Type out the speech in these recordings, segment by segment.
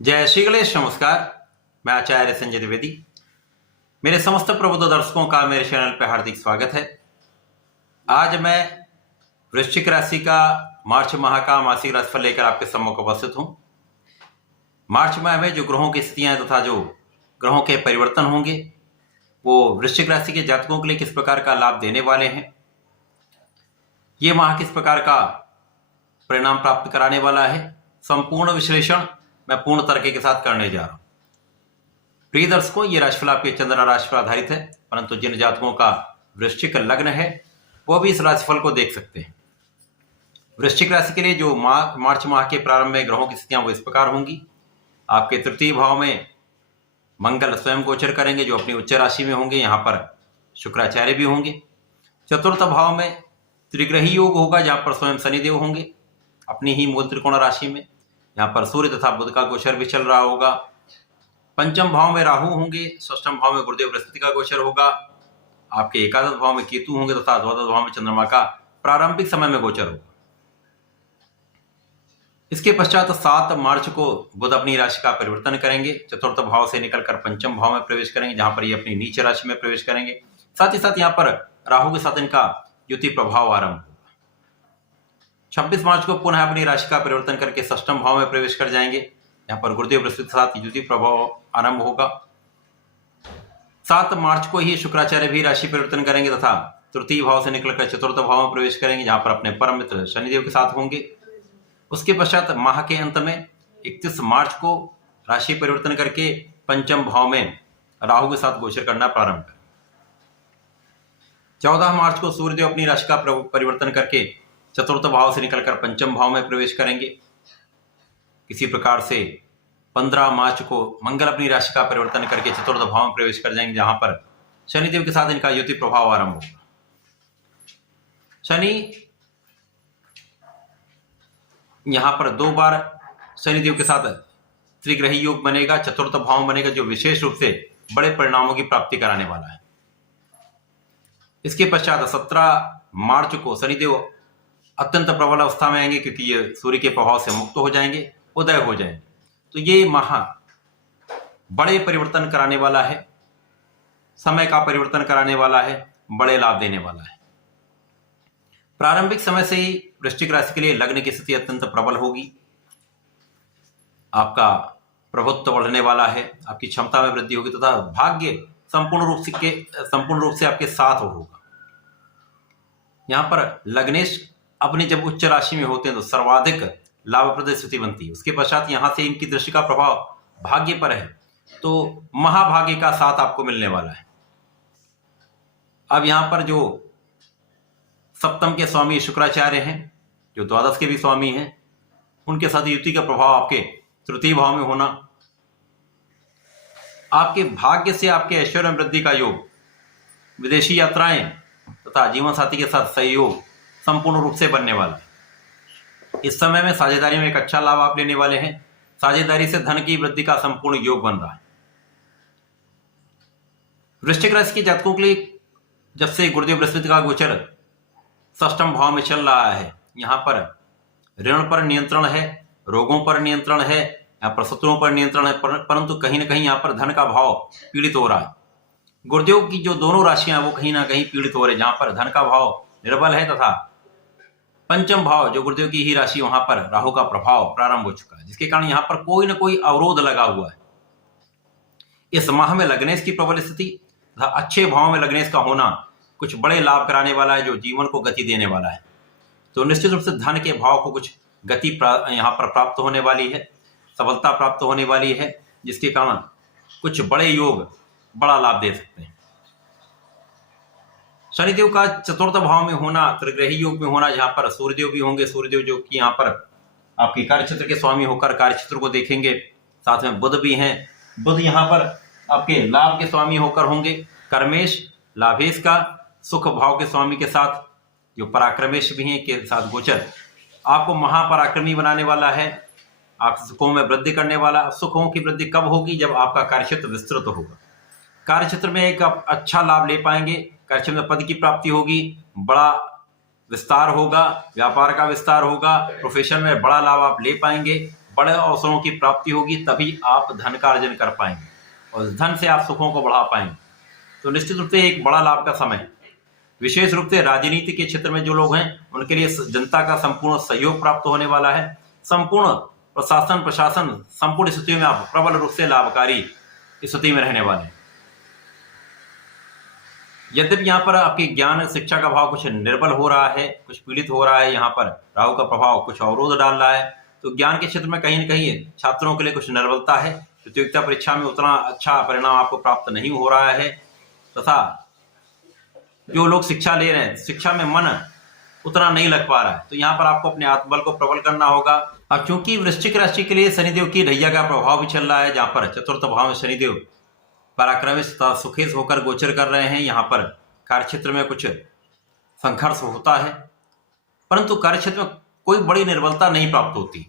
जय श्री गणेश। नमस्कार, मैं आचार्य संजय द्विवेदी। मेरे समस्त प्रबुद्ध दर्शकों का मेरे चैनल पर हार्दिक स्वागत है। आज मैं वृश्चिक राशि का मार्च माह का मासिक राशिफल लेकर आपके सम्मुख उपस्थित हूं। मार्च माह में जो ग्रहों की स्थितियां तथा जो ग्रहों के परिवर्तन होंगे वो वृश्चिक राशि के जातकों के लिए किस प्रकार का लाभ देने वाले हैं, ये माह किस प्रकार का परिणाम प्राप्त कराने वाला है, संपूर्ण विश्लेषण मैं पूर्ण तर्क के साथ करने जा रहा हूं। प्रिय दर्शकों, ये राशिफल आपके चंद्र राशि पर आधारित है, परंतु जिन जातकों का वृश्चिक लग्न है वो भी इस राशिफल को देख सकते हैं। वृश्चिक राशि के लिए जो मार्च माह के प्रारंभ में ग्रहों की स्थितियां वो इस प्रकार होंगी। आपके तृतीय भाव में मंगल स्वयं गोचर करेंगे जो अपनी उच्च राशि में होंगे, यहाँ पर शुक्राचार्य भी होंगे। चतुर्थ भाव में त्रिग्रही योग होगा जहां पर स्वयं शनिदेव होंगे अपनी ही मूल त्रिकोण राशि में। यहाँ पर सूर्य तथा बुध का गोचर भी चल रहा होगा। पंचम भाव में राहु होंगे, षष्ठम भाव में गुरुदेव बृहस्पति का गोचर होगा। आपके एकादश भाव में केतु होंगे तथा द्वादश भाव में चंद्रमा का प्रारंभिक समय में गोचर होगा। इसके पश्चात 7 मार्च को बुध अपनी राशि का परिवर्तन करेंगे, चतुर्थ भाव से निकलकर पंचम भाव में प्रवेश करेंगे जहां पर ये अपनी नीच राशि में प्रवेश करेंगे। साथ ही साथ यहाँ पर राहु के साथ इनका युति प्रभाव आरंभ होगा। 26 मार्च को पुनः अपनी राशि का परिवर्तन करके षष्ठम भाव में प्रवेश कर जाएंगे, यहाँ पर गुरुदेव बृहस्पति के साथ युति प्रभाव आरंभ होगा। 7 मार्च को ही शुक्राचार्य भी राशि परिवर्तन करेंगे तथा तृतीय भाव से निकलकर चतुर्थ भाव में प्रवेश करेंगे जहां पर अपने परम मित्र शनिदेव के साथ होंगे। उसके पश्चात माह के अंत में 31 मार्च को राशि परिवर्तन करके पंचम भाव में राहु के साथ गोचर करना प्रारंभ करें। 14 मार्च को सूर्यदेव अपनी राशि का परिवर्तन करके चतुर्थ भाव से निकलकर पंचम भाव में प्रवेश करेंगे। किसी प्रकार से 15 मार्च को मंगल अपनी राशि का परिवर्तन करके चतुर्थ भाव में प्रवेश कर जाएंगे जहां पर शनिदेव के साथ इनका युति प्रभाव आरंभ होगा। शनि यहां पर 2 बार शनिदेव के साथ त्रिग्रही योग बनेगा, चतुर्थ भाव बनेगा जो विशेष रूप से बड़े परिणामों की प्राप्ति कराने वाला है। इसके पश्चात 17 मार्च को शनिदेव अत्यंत प्रबल अवस्था में आएंगे क्योंकि ये सूर्य के प्रभाव से मुक्त हो जाएंगे, उदय हो जाएंगे। तो ये माह बड़े परिवर्तन कराने वाला है, समय का परिवर्तन कराने वाला है, बड़े लाभ देने वाला है। प्रारंभिक समय से ही वृश्चिक राशि के लिए लग्न की स्थिति अत्यंत प्रबल होगी। आपका प्रभुत्व बढ़ने वाला है, आपकी क्षमता में वृद्धि होगी तथा भाग्य संपूर्ण रूप से आपके साथ होगा। यहाँ पर लग्नेश अपनी जब उच्च राशि में होते हैं तो सर्वाधिक लाभप्रद स्थिति बनती है। उसके पश्चात यहां से इनकी दृष्टि का प्रभाव भाग्य पर है तो महाभाग्य का साथ आपको मिलने वाला है। अब यहां पर जो सप्तम के स्वामी शुक्राचार्य हैं, जो द्वादश के भी स्वामी हैं, उनके साथ युति का प्रभाव आपके तृतीय भाव में होना, आपके भाग्य से आपके ऐश्वर्य वृद्धि का योग, विदेशी यात्राएं तथा जीवन साथी के साथ सहयोग संपूर्ण रूप से बनने वाला है। इस समय में साझेदारी में एक अच्छा लाभ आप लेने वाले हैं। साझेदारी से धन की वृद्धि का संपूर्ण योग बन रहा है। वृश्चिक राशि के जातकों के लिए जब से गुरुदेव बृहस्पति का गोचर षष्ठम भाव में चल रहा है, यहाँ पर ऋण पर नियंत्रण है, रोगों पर नियंत्रण है, यहाँ पर शत्रुओं पर नियंत्रण है, परंतु कहीं ना कहीं यहाँ पर धन का भाव पीड़ित हो रहा है। गुरुदेव की जो दोनों राशियां वो कहीं ना कहीं पीड़ित हो रहे हैं, जहां पर धन का भाव निर्बल है तथा पंचम भाव जो गुरुदेव की ही राशि वहां पर राहु का प्रभाव प्रारंभ हो चुका है, जिसके कारण यहां पर कोई ना कोई अवरोध लगा हुआ है। इस माह में लग्नेश की प्रबल स्थिति तथा अच्छे भाव में लग्नेश का होना कुछ बड़े लाभ कराने वाला है जो जीवन को गति देने वाला है। तो निश्चित रूप से धन के भाव को कुछ गति यहाँ पर प्राप्त होने वाली है, सफलता प्राप्त होने वाली है, जिसके कारण कुछ बड़े योग बड़ा लाभ दे सकते हैं। शनिदेव का चतुर्थ भाव में होना, त्रिग्रही योग में होना, जहां पर सूर्यदेव भी होंगे, सूर्यदेव जो कि यहाँ पर आपकी कार्यक्षेत्र के स्वामी होकर कार्यक्षेत्र को देखेंगे। साथ में बुध भी हैं, बुध यहाँ पर आपके लाभ के स्वामी होकर होंगे। कर्मेश लाभेश का सुख भाव के स्वामी के साथ जो पराक्रमेश भी हैं के साथ गोचर आपको महापराक्रमी बनाने वाला है, आपके सुखों में वृद्धि करने वाला। सुखों की वृद्धि कब होगी? जब आपका कार्यक्षेत्र विस्तृत होगा, कार्यक्षेत्र में एक अच्छा लाभ ले पाएंगे, कार्यक्षेत्र में पद की प्राप्ति होगी, बड़ा विस्तार होगा, व्यापार का विस्तार होगा, प्रोफेशन में बड़ा लाभ आप ले पाएंगे, बड़े अवसरों की प्राप्ति होगी, तभी आप धन का अर्जन कर पाएंगे और धन से आप सुखों को बढ़ा पाएंगे। तो निश्चित रूप से एक बड़ा लाभ का समय है। विशेष रूप से राजनीति के क्षेत्र में जो लोग हैं उनके लिए जनता का संपूर्ण सहयोग प्राप्त होने वाला है। संपूर्ण प्रशासन संपूर्ण स्थितियों में आप प्रबल रूप से लाभकारी स्थिति में रहने वाले हैं। यद्यपि यहाँ पर आपके ज्ञान शिक्षा का भाव कुछ निर्बल हो रहा है, कुछ पीड़ित हो रहा है, यहाँ पर राहु का प्रभाव कुछ अवरोध डाल रहा है, तो ज्ञान के क्षेत्र में कहीं न कहीं छात्रों के लिए कुछ निर्बलता है। प्रतियोगिता परीक्षा में उतना अच्छा परिणाम आपको प्राप्त नहीं हो रहा है, तथा जो लोग शिक्षा ले रहे हैं शिक्षा में मन उतना नहीं लग पा रहा है, तो यहाँ पर आपको अपने आत्मबल को प्रबल करना होगा। अब चूंकि वृश्चिक राशि के लिए शनिदेव की ढैया का प्रभाव भी चल रहा है, जहाँ पर चतुर्थ भाव में शनिदेव पराक्रमी तथा सुखेश होकर गोचर कर रहे हैं। यहाँ पर कार्यक्षेत्र में कुछ संघर्ष होता है, परंतु कार्यक्षेत्र में कोई बड़ी निर्बलता नहीं प्राप्त होती।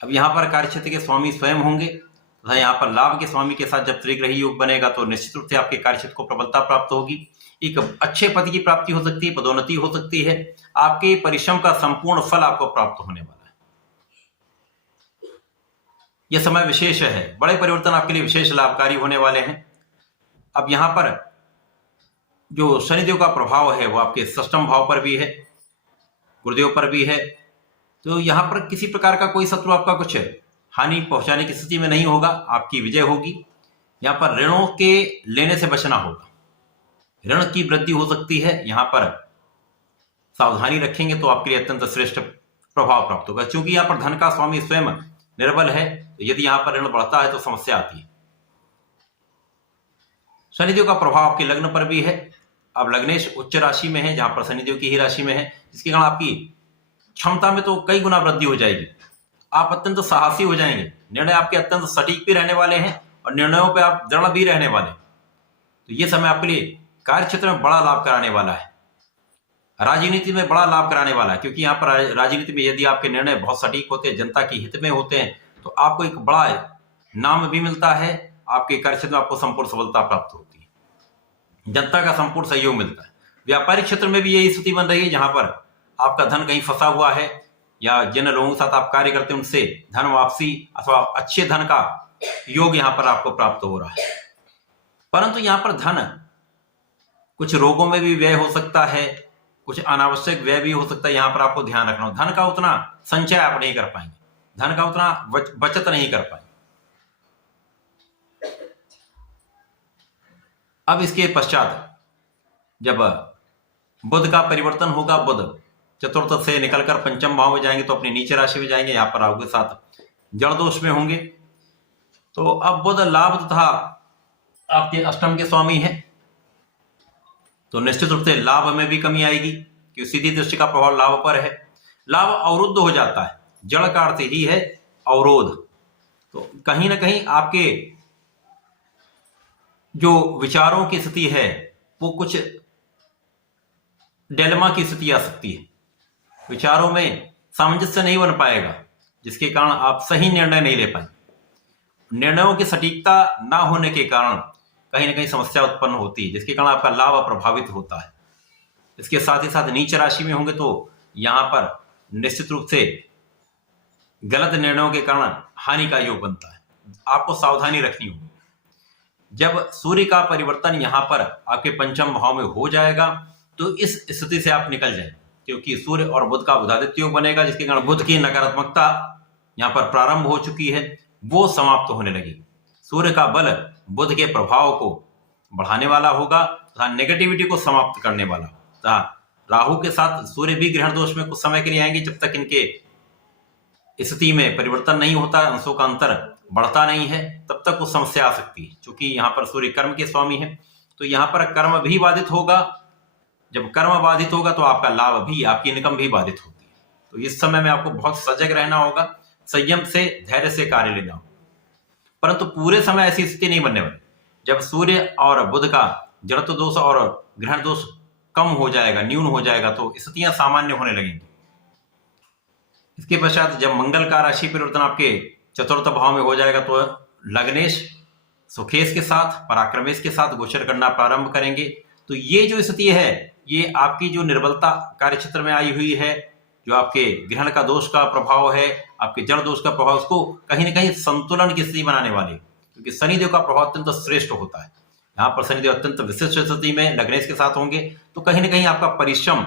अब यहाँ पर कार्यक्षेत्र के स्वामी स्वयं होंगे तथा यहाँ पर लाभ के स्वामी के साथ जब त्रिग्रही योग बनेगा तो निश्चित रूप से आपके कार्यक्षेत्र को प्रबलता प्राप्त होगी। एक अच्छे पद की प्राप्ति हो सकती है, पदोन्नति हो सकती है, आपके परिश्रम का संपूर्ण फल आपको प्राप्त होने वाला है। यह समय विशेष है, बड़े परिवर्तन आपके लिए विशेष लाभकारी होने वाले हैं। अब यहाँ पर जो शनिदेव का प्रभाव है वो आपके षष्ठम भाव पर भी है, गुरुदेव पर भी है, तो यहाँ पर किसी प्रकार का कोई शत्रु आपका कुछ हानि पहुंचाने की स्थिति में नहीं होगा, आपकी विजय होगी। यहाँ पर ऋणों के लेने से बचना होगा, ऋण की वृद्धि हो सकती है, यहाँ पर सावधानी रखेंगे तो आपके लिए अत्यंत श्रेष्ठ प्रभाव प्राप्त होगा। क्योंकि यहाँ पर धन का स्वामी स्वयं निर्बल है, तो यदि यहाँ पर ऋण बढ़ता है तो समस्या आती है। शनिदेव का प्रभाव आपके लग्न पर भी है। अब लग्नेश उच्च राशि में है, जहां पर शनिदेव की ही राशि में है, जिसके कारण आपकी क्षमता में तो कई गुना वृद्धि हो जाएगी। आप अत्यंत साहसी हो जाएंगे, निर्णय आपके अत्यंत सटीक भी रहने वाले हैं और निर्णयों पे आप दृढ़ भी रहने वाले हैं। तो ये समय आपके लिए कार्य क्षेत्र में बड़ा लाभ कराने वाला है, राजनीति में बड़ा लाभ कराने वाला है। क्योंकि यहाँ पर राजनीति में यदि आपके निर्णय बहुत सटीक होते हैं, जनता के हित में होते हैं, तो आपको एक बड़ा नाम भी मिलता है, आपके कार्य क्षेत्र में आपको संपूर्ण सफलता प्राप्त होती है, जनता का संपूर्ण सहयोग मिलता है। व्यापारिक क्षेत्र में भी यही स्थिति बन रही है, जहां पर आपका धन कहीं फंसा हुआ है या जिन लोगों के साथ आप कार्य करते हैं उनसे धन वापसी अथवा अच्छे धन का योग यहाँ पर आपको प्राप्त हो रहा है। परंतु यहाँ पर धन कुछ रोगों में भी व्यय हो सकता है, कुछ अनावश्यक व्यय भी हो सकता है। यहाँ पर आपको ध्यान रखना हो, धन का उतना संचय आप नहीं कर पाएंगे, धन का उतना बचत नहीं कर पाएंगे। अब इसके पश्चात जब बुध का परिवर्तन होगा, बुध चतुर्थ से निकलकर पंचम भाव में जाएंगे तो अपनी नीचे राशि में जाएंगे, यहाँ पर राहु के साथ जड़ दोष में होंगे। तो अब बुध लाभ तथा आपके अष्टम के स्वामी है, तो निश्चित रूप से लाभ में भी कमी आएगी, क्योंकि सीधी दृष्टि का प्रभाव लाभ पर है। लाभ अवरुद्ध हो जाता है, जड़ का अर्थ ही है अवरोध। तो कहीं ना कहीं आपके जो विचारों की स्थिति है वो कुछ डिलेमा की स्थिति आ सकती है, विचारों में सामंजस्य नहीं बन पाएगा, जिसके कारण आप सही निर्णय नहीं ले पाएंगे। निर्णयों की सटीकता ना होने के कारण कहीं ना कहीं समस्या उत्पन्न होती है, जिसके कारण आपका लाभ प्रभावित होता है। इसके साथ ही साथ नीच राशि में होंगे तो यहां पर निश्चित रूप से गलत निर्णयों के कारण हानि का योग बनता है, आपको सावधानी रखनी होगी। जब सूर्य का परिवर्तन यहां पर आपके पंचम भाव में हो जाएगा तो इस स्थिति से आप निकल जाएंगे, क्योंकि सूर्य और बुध का बुधादित्य योग बनेगा, जिसके कारण बुध की नकारात्मकता यहां पर प्रारंभ हो चुकी है, वो समाप्त होने लगेगी। सूर्य का बल बुध के प्रभाव को बढ़ाने वाला होगा तथा नेगेटिविटी को समाप्त करने वाला तथा राहु के साथ सूर्य भी ग्रहण दोष में कुछ समय के लिए आएंगे, जब तक इनके स्थिति में परिवर्तन नहीं होता, अंशों का अंतर बढ़ता नहीं है, तब तक वो समस्या आ सकती है। क्योंकि यहाँ पर सूर्य कर्म के स्वामी है, तो यहाँ पर कर्म भी बाधित होगा। जब कर्म बाधित होगा तो आपका लाभ भी, आपकी इनकम भी बाधित होती है। तो इस समय में आपको बहुत सजग रहना होगा, संयम से धैर्य से कार्य लेना होगा। परंतु पूरे समय ऐसी स्थिति नहीं बनने वाली। जब सूर्य और बुध का जड़त्व दोष और ग्रहण दोष कम हो जाएगा, न्यून हो जाएगा, तो स्थितियां सामान्य होने लगेंगी। इसके पश्चात जब मंगल का राशि परिवर्तन आपके चतुर्थ भाव में हो जाएगा तो लग्नेश सुखेश के साथ पराक्रमेश के साथ गोचर करना प्रारंभ करेंगे। तो ये जो स्थिति है, ये आपकी जो निर्बलता कार्य क्षेत्र में आई हुई है, जो आपके ग्रहण का दोष का प्रभाव है, आपके जड़ दोष का प्रभाव, उसको कहीं ना कहीं संतुलन की स्थिति बनाने वाले, क्योंकि शनिदेव का प्रभाव अत्यंत श्रेष्ठ होता है। यहाँ पर शनिदेव अत्यंत विशिष्ट स्थिति में लग्नेश के साथ होंगे, तो कहीं ना कहीं आपका परिश्रम,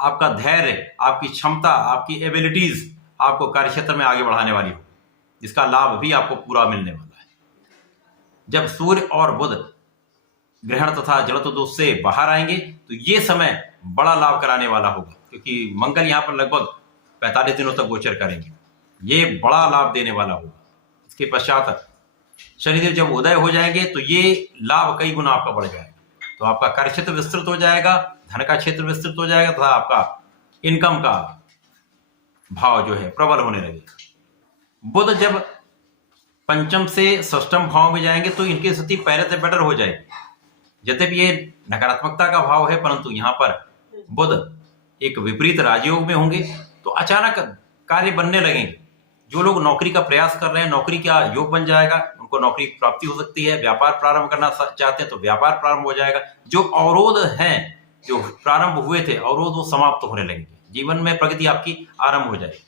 आपका धैर्य, आपकी क्षमता, आपकी एबिलिटीज आपको कार्यक्षेत्र में आगे बढ़ाने वाली हो, जिसका लाभ भी आपको पूरा मिलने वाला है। जब सूर्य और बुध ग्रहण तथा जड़त्व दोष से बाहर आएंगे तो ये समय बड़ा लाभ कराने वाला होगा, क्योंकि मंगल यहाँ पर लगभग 45 दिनों तक गोचर करेंगे, ये बड़ा लाभ देने वाला होगा। इसके पश्चात शनिदेव जब उदय हो जाएंगे तो ये लाभ कई गुना आपका बढ़ जाएगा, तो आपका कार्यक्षेत्र विस्तृत हो जाएगा, धन का क्षेत्र विस्तृत हो जाएगा तथा आपका इनकम का भाव जो है प्रबल होने लगेगा। बुध जब पंचम से षष्ठम भाव में जाएंगे तो इनकी स्थिति पहले से बेटर हो जाएगी। यद्यपि ये नकारात्मकता का भाव है, परंतु यहाँ पर बुध एक विपरीत राजयोग में होंगे तो अचानक कार्य बनने लगेंगे। जो लोग नौकरी का प्रयास कर रहे हैं, नौकरी का योग बन जाएगा, उनको नौकरी प्राप्ति हो सकती है। व्यापार प्रारंभ करना चाहते हैं तो व्यापार प्रारंभ हो जाएगा। जो अवरोध हैं, जो प्रारंभ हुए थे अवरोध, वो समाप्त होने लगेंगे। जीवन में प्रगति आपकी आरंभ हो जाएगी।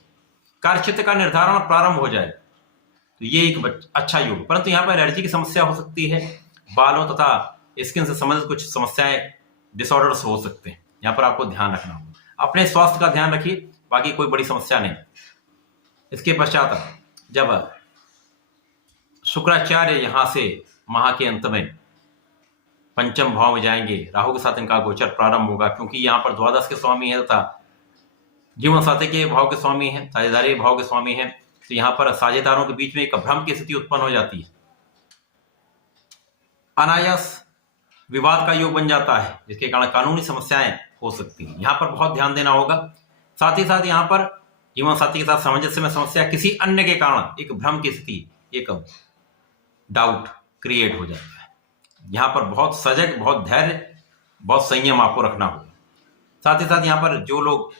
कार्यक्षेत्र का निर्धारण प्रारंभ हो जाएगा, तो ये एक अच्छा योग। परंतु यहाँ पर एलर्जी की समस्या हो सकती है, बालों तथा स्किन से संबंधित कुछ समस्याएं, डिसऑर्डर्स हो सकते हैं। यहाँ पर आपको ध्यान रखना होगा, अपने स्वास्थ्य का ध्यान रखिए, बाकी कोई बड़ी समस्या नहीं। इसके पश्चात जब शुक्राचार्य यहां से माह के अंत में पंचम भाव में जाएंगे, राहु के साथ इनका गोचर प्रारंभ होगा, क्योंकि यहाँ पर द्वादश के स्वामी है तथा जीवन साथी के भाव के स्वामी है, साझेदारी भाव के स्वामी है, तो यहाँ पर साझेदारों के बीच में एक भ्रम की स्थिति उत्पन्न हो जाती है। अनायास विवाद का योग बन जाता है, जिसके कारण कानूनी समस्याएं हो सकती हैं। यहाँ पर बहुत ध्यान देना होगा। साथ ही साथ यहाँ पर जीवन साथी के साथ सामंजस्य में समस्या, किसी अन्य के कारण एक भ्रम की स्थिति, एक डाउट क्रिएट हो जाता है। यहाँ पर बहुत सजग, बहुत धैर्य, बहुत संयम आपको रखना होगा। साथ ही साथ यहाँ पर जो लोग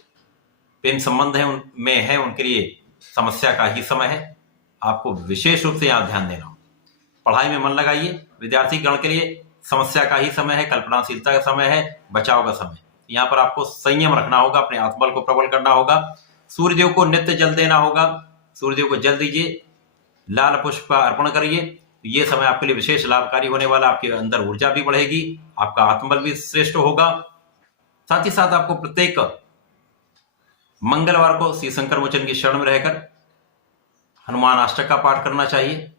प्रेम संबंध है उनमें है, उनके लिए समस्या का ही समय है। आपको विशेष रूप से यहाँ ध्यान देना होगा। पढ़ाई में मन लगाइए। विद्यार्थी गण के लिए समस्या का ही समय है, कल्पनाशीलता का समय है, बचाव का समय। यहाँ पर आपको संयम रखना होगा, अपने आत्मबल को प्रबल करना होगा। सूर्यदेव को नित्य जल देना होगा, सूर्यदेव को जल दीजिए, लाल पुष्प का अर्पण करिए। ये समय आपके लिए विशेष लाभकारी होने वाला। आपके अंदर ऊर्जा भी बढ़ेगी, आपका आत्मबल भी श्रेष्ठ होगा। साथ ही साथ आपको प्रत्येक मंगलवार को श्री शंकर मोचन की शरण में रहकर हनुमान अष्टक का पाठ करना चाहिए।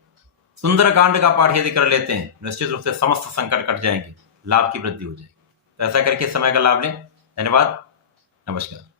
सुंदरकांड का पाठ यदि कर लेते हैं, निश्चित रूप से समस्त संकट कट जाएंगे, लाभ की वृद्धि हो जाएगी। तो ऐसा करके समय का लाभ लें। धन्यवाद, नमस्कार।